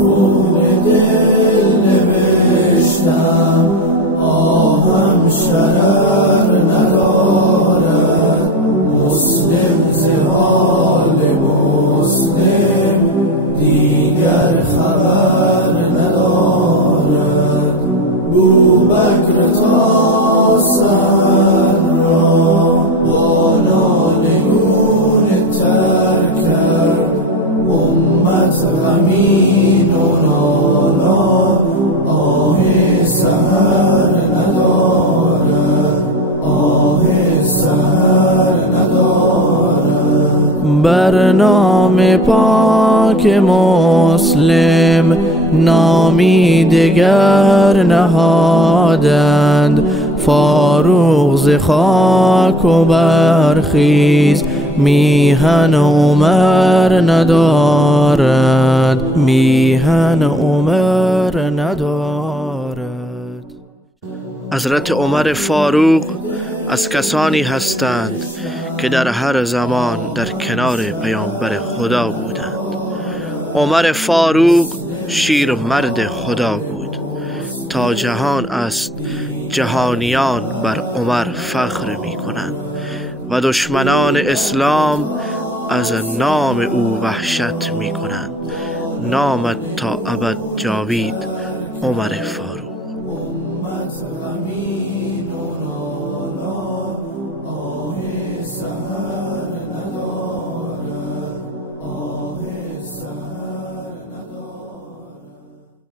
خون دل نوشتم آهم شرر ندارد. مسلم ز حال مسلم دیگر خبر ندارد. بوبکر تا سر را با نالگون تر کرد. امت غمین و نالا آه سحر ندارد. آه سحر ندارد. بر نام پاک مسلم نامی دگر نهادند. فاروق ز خاک و برخیز میهن عمر ندارد. میهن عمر ندارد. حضرت عمر فاروق از کسانی هستند که در هر زمان در کنار پیامبر خدا بودند. عمر فاروق شیر مرد خدا بود. تا جهان است جهانیان بر عمر فخر می کنند و دشمنان اسلام از نام او وحشت می کنند. نامت تا ابد جاوید عمر فاروق.